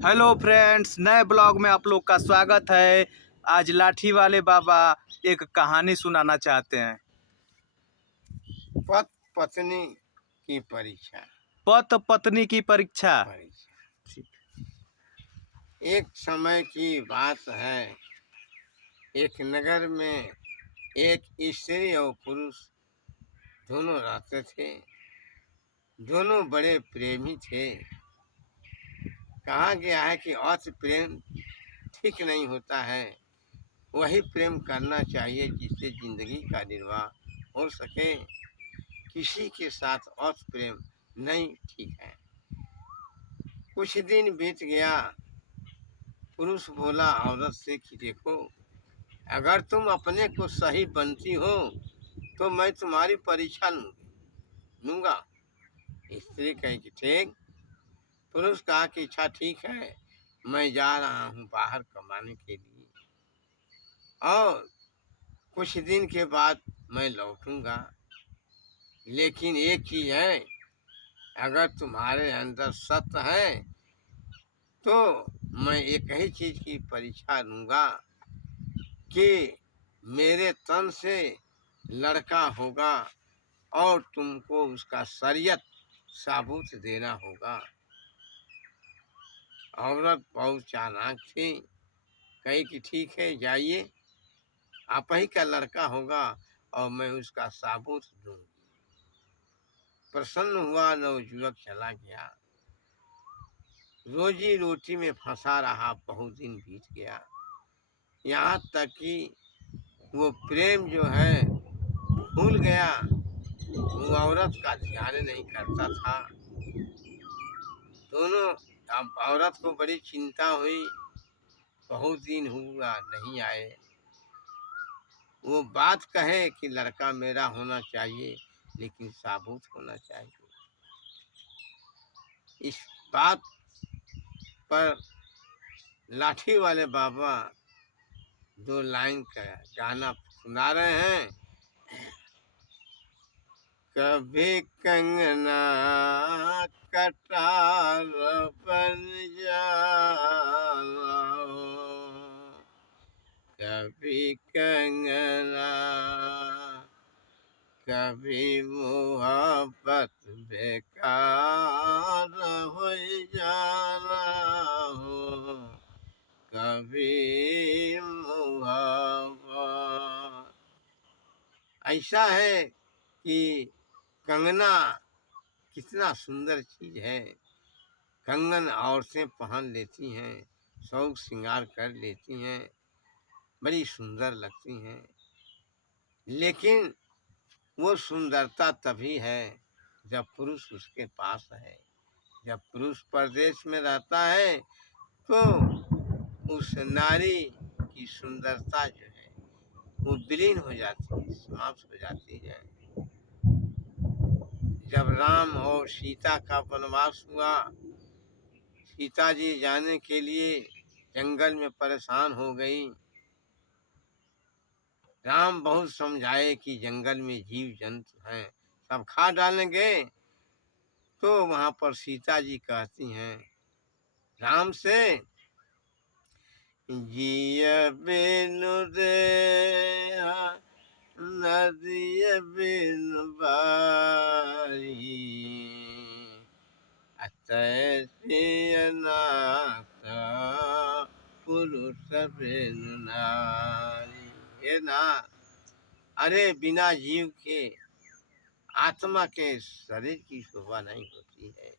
Hello friends, नए blog में आप लोग का स्वागत है। आज लाठी वाले बाबा एक कहानी सुनाना चाहते हैं। पत पत्नी की परीक्षा। पत पत्नी की परीक्षा। परीक्षा एक समय की बात है। एक नगर में एक स्त्री और पुरुष दोनों रहते थे। दोनों बड़े प्रेमी थे। कहा गया है कि अति प्रेम ठीक नहीं होता है, वही प्रेम करना चाहिए जिससे जिंदगी का निर्वाह हो सके। किसी के साथ अति प्रेम नहीं ठीक है। कुछ दिन बीत गया। पुरुष बोला औरत से कि देखो, अगर तुम अपने को सही बनती हो तो मैं तुम्हारी परीक्षा लूंगा। स्त्री कही कि ठीक। पुरुष कहा कि अच्छा ठीक है, मैं जा रहा हूँ बाहर कमाने के लिए और कुछ दिन के बाद मैं लौटूंगा। लेकिन एक चीज है, अगर तुम्हारे अंदर सत्य है तो मैं एक ही चीज की परीक्षा लूंगा कि मेरे तन से लड़का होगा और तुमको उसका शरीयत साबूत देना होगा। औरत बहुत चालाक थी। कही कि ठीक है, जाइए, आप ही का लड़का होगा और मैं उसका साबूत दूंगी। प्रसन्न हुआ नवयुवक चला गया। रोजी रोटी में फंसा रहा। बहुत दिन बीत गया, यहाँ तक कि वो प्रेम जो है भूल गया। वो औरत का ध्यान नहीं करता था। दोनों, अब औरत को बड़ी चिंता हुई। बहुत दिन हुआ नहीं आए। वो बात कहे कि लड़का मेरा होना चाहिए लेकिन साबुत होना चाहिए। इस बात पर लाठी वाले बाबा दो लाइन का गाना सुना रहे हैं। कभी कंगना कटार बन जाना, कभी कंगना कभी मोहब्बत बेकार हो जाना हो, कभी मोहब्बत। ऐसा है कि कंगना कितना सुंदर चीज है। कंगन औरतें पहन लेती हैं, शौक श्रृंगार कर लेती हैं, बड़ी सुंदर लगती हैं। लेकिन वो सुंदरता तभी है जब पुरुष उसके पास है। जब पुरुष परदेश में रहता है तो उस नारी की सुंदरता जो है वो विलीन हो जाती है, समाप्त हो जाती है। जब राम और सीता का वनवास हुआ, सीता जी जाने के लिए जंगल में परेशान हो गई। राम बहुत समझाए कि जंगल में जीव जंतु हैं, सब खा डालेंगे। तो वहां पर सीता जी कहती हैं राम से, जिय बिनु रे नदिय बिनु बारी, अतैसी अनाथ पुरुष बिनु नारी। हे नाथ, अरे बिना जीव के आत्मा के शरीर की शोभा नहीं होती है।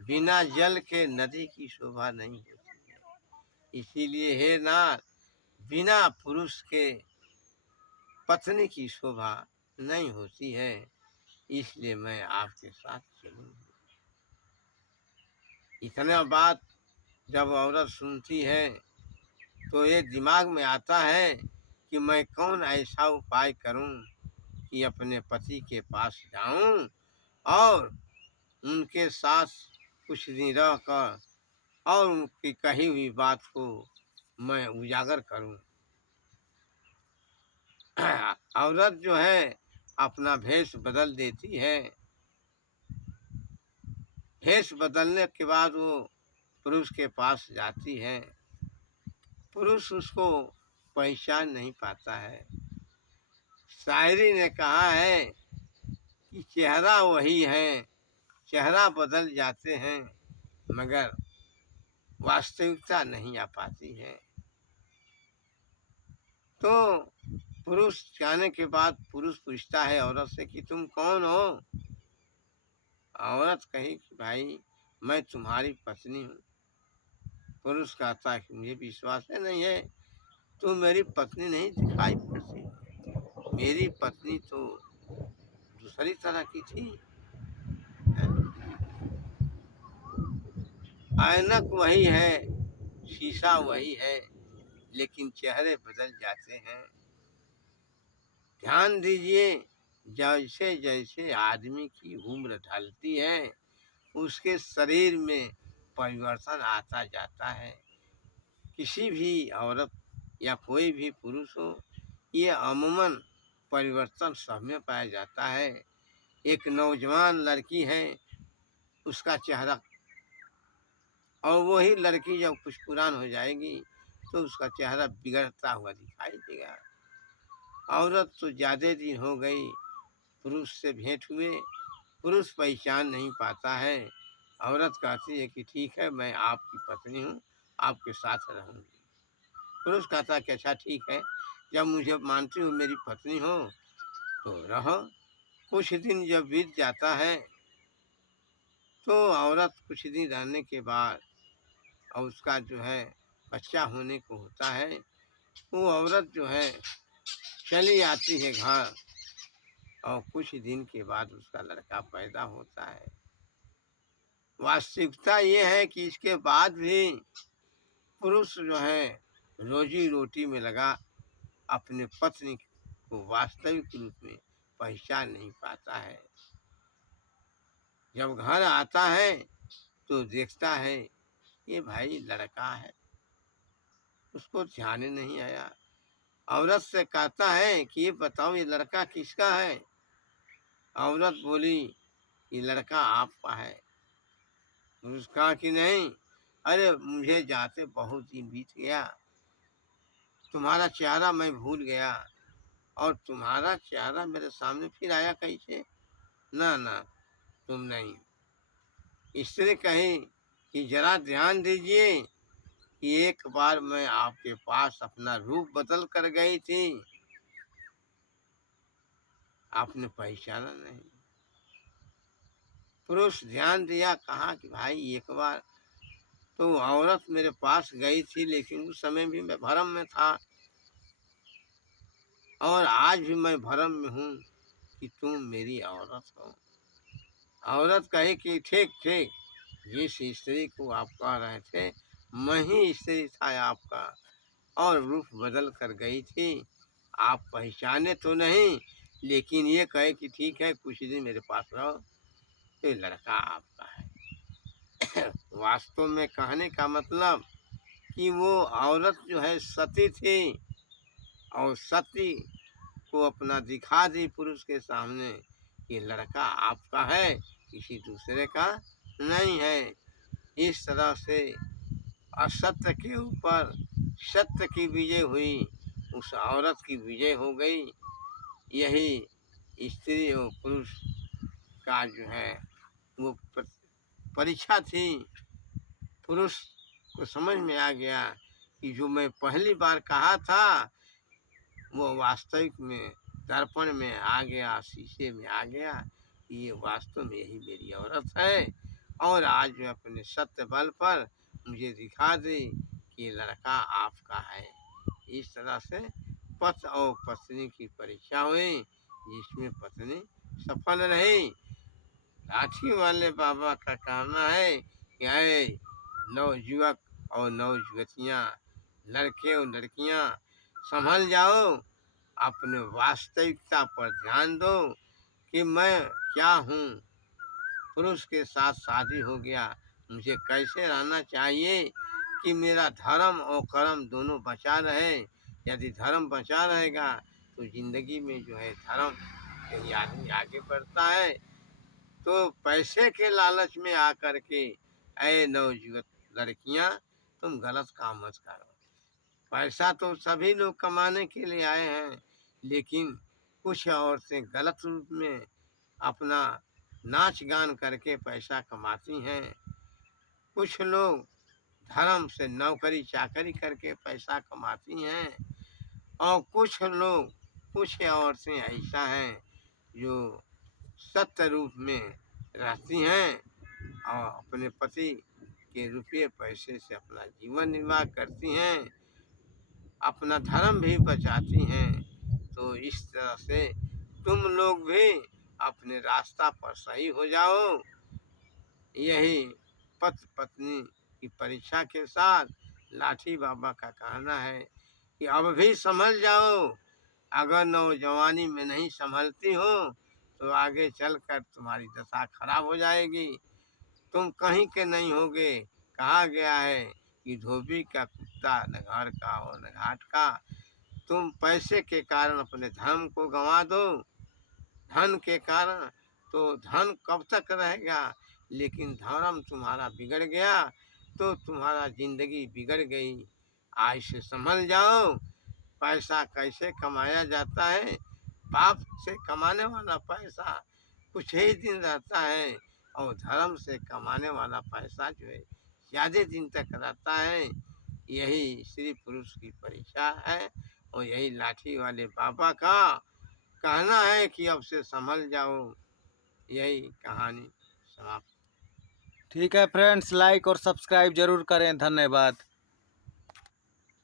बिना जल के नदी की शोभा नहीं होती है। इसीलिए हे नाथ, बिना पुरुष के पत्नी की शोभा नहीं होती है। इसलिए मैं आपके साथ चलूंगी। इतना बात जब औरत सुनती है तो ये दिमाग में आता है कि मैं कौन ऐसा उपाय करूं कि अपने पति के पास जाऊं और उनके साथ कुछ दिन रहकर और उनकी कही हुई बात को मैं उजागर करूं। औरत जो है अपना भेष बदल देती है। भेष बदलने के बाद वो पुरुष के पास जाती है, पुरुष उसको पहचान नहीं पाता है। शायरी ने कहा है कि चेहरा वही है, चेहरा बदल जाते हैं, मगर वास्तविकता नहीं आ पाती है। तो पुरुष जाने के बाद पुरुष पूछता है औरत से कि तुम कौन हो? औरत कही कि भाई मैं तुम्हारी पत्नी हूँ। पुरुष कहता है कि मुझे विश्वास है नहीं है, तुम मेरी पत्नी नहीं दिखाई पड़ती, मेरी पत्नी तो दूसरी तरह की थी। ऐनक वही है, शीशा वही है, लेकिन चेहरे बदल जाते हैं। ध्यान दीजिए, जैसे जैसे आदमी की उम्र ढलती है, उसके शरीर में परिवर्तन आता जाता है। किसी भी औरत या कोई भी पुरुष हो, ये अमूमन परिवर्तन सब में पाया जाता है। एक नौजवान लड़की है, उसका चेहरा, और वही लड़की जब कुछ पुरान हो जाएगी तो उसका चेहरा बिगड़ता हुआ दिखाई देगा। औरत तो ज़्यादा दिन हो गई पुरुष से भेंट हुए, पुरुष पहचान नहीं पाता है। औरत कहती है कि ठीक है, मैं आपकी पत्नी हूँ, आपके साथ रहूँगी। पुरुष कहता है कि अच्छा ठीक है, जब मुझे मानती हो मेरी पत्नी हो तो रहो। कुछ दिन जब बीत जाता है तो औरत कुछ दिन रहने के बाद और उसका जो है बच्चा होने को होता है, वो औरत जो है चली आती है घर, और कुछ दिन के बाद उसका लड़का पैदा होता है। वास्तविकता ये है कि इसके बाद भी पुरुष जो है रोजी रोटी में लगा, अपने पत्नी को वास्तविक रूप में पहचान नहीं पाता है। जब घर आता है तो देखता है ये भाई लड़का है, उसको ध्यान ही नहीं आया। औरत से कहता है कि ये बताओ ये लड़का किसका है? औरत बोली ये लड़का आपका है। पुरुष कहा कि नहीं, अरे मुझे जाते बहुत दिन बीत गया, तुम्हारा चेहरा मैं भूल गया, और तुम्हारा चेहरा मेरे सामने फिर आया कैसे? ना ना, तुम नहीं। स्त्री कही कि जरा ध्यान दीजिए कि एक बार मैं आपके पास अपना रूप बदल कर गई थी, आपने पहचाना नहीं। पुरुष ध्यान दिया, कहा कि भाई एक बार तो औरत मेरे पास गई थी, लेकिन उस समय भी मैं भरम में था, और आज भी मैं भरम में हूँ कि तुम मेरी औरत हो। औरत कही कि ठीक ठीक, जिस स्त्री को आप कह रहे थे मैं ही स्त्री था आपका, और रूप बदल कर गई थी। आप पहचाने तो नहीं, लेकिन ये कहे कि ठीक है कुछ दिन मेरे पास रहो, तो ये लड़का आपका है। वास्तव में कहने का मतलब कि वो औरत जो है सती थी, और सती को अपना दिखा दी पुरुष के सामने, ये लड़का आपका है, किसी दूसरे का नहीं है। इस तरह से असत्य के ऊपर सत्य की विजय हुई, उस औरत की विजय हो गई। यही स्त्री और पुरुष का जो है वो परीक्षा थी। पुरुष को समझ में आ गया कि जो मैं पहली बार कहा था वो वास्तविक में दर्पण में आ गया, शीशे में आ गया कि ये वास्तव में यही मेरी औरत है, और आज जो अपने सत्य बल पर मुझे दिखा दी कि ये लड़का आपका है। इस तरह से पति और पत्नी की परीक्षा हुई, जिसमें पत्नी सफल रही। लाठी वाले बाबा का कहना है कि अरे नवयुवक और नवयुवतियाँ, लड़के और लड़कियाँ, संभल जाओ, अपने वास्तविकता पर ध्यान दो कि मैं क्या हूँ। पुरुष के साथ शादी हो गया, मुझे कैसे रहना चाहिए कि मेरा धर्म और कर्म दोनों बचा रहे। यदि धर्म बचा रहेगा तो जिंदगी में जो है धर्म से आदमी आगे बढ़ता है। तो पैसे के लालच में आकर के ऐ नवयुवक लड़कियां तुम गलत काम मत करो। पैसा तो सभी लोग कमाने के लिए आए हैं, लेकिन कुछ औरतें गलत रूप में अपना नाच गान करके पैसा कमाती हैं। कुछ लोग धर्म से नौकरी चाकरी करके पैसा कमाती हैं, और कुछ लोग, कुछ औरतें ऐसा हैं जो सत्य रूप में रहती हैं और अपने पति के रुपये पैसे से अपना जीवन निर्वाह करती हैं, अपना धर्म भी बचाती हैं। तो इस तरह से तुम लोग भी अपने रास्ता पर सही हो जाओ। यही पति पत्नी की परीक्षा के साथ लाठी बाबा का कहना है कि अब भी संभल जाओ। अगर नौजवानी में नहीं संभलती हो तो आगे चलकर तुम्हारी दशा खराब हो जाएगी, तुम कहीं के नहीं होगे। कहा गया है कि धोबी का कुत्ता न घर का और न घाट का। तुम पैसे के कारण अपने धर्म को गंवा दो, धन के कारण, तो धन कब तक रहेगा, लेकिन धर्म तुम्हारा बिगड़ गया तो तुम्हारा जिंदगी बिगड़ गई। आज से संभल जाओ। पैसा कैसे कमाया जाता है, पाप से कमाने वाला पैसा कुछ ही दिन रहता है, और धर्म से कमाने वाला पैसा जो है ज़्यादा दिन तक रहता है। यही स्त्री पुरुष की परीक्षा है, और यही लाठी वाले बाबा का कहना है कि अब से संभल जाओ। यही कहानी समाप्त। ठीक है फ्रेंड्स, लाइक और सब्सक्राइब जरूर करें। धन्यवाद।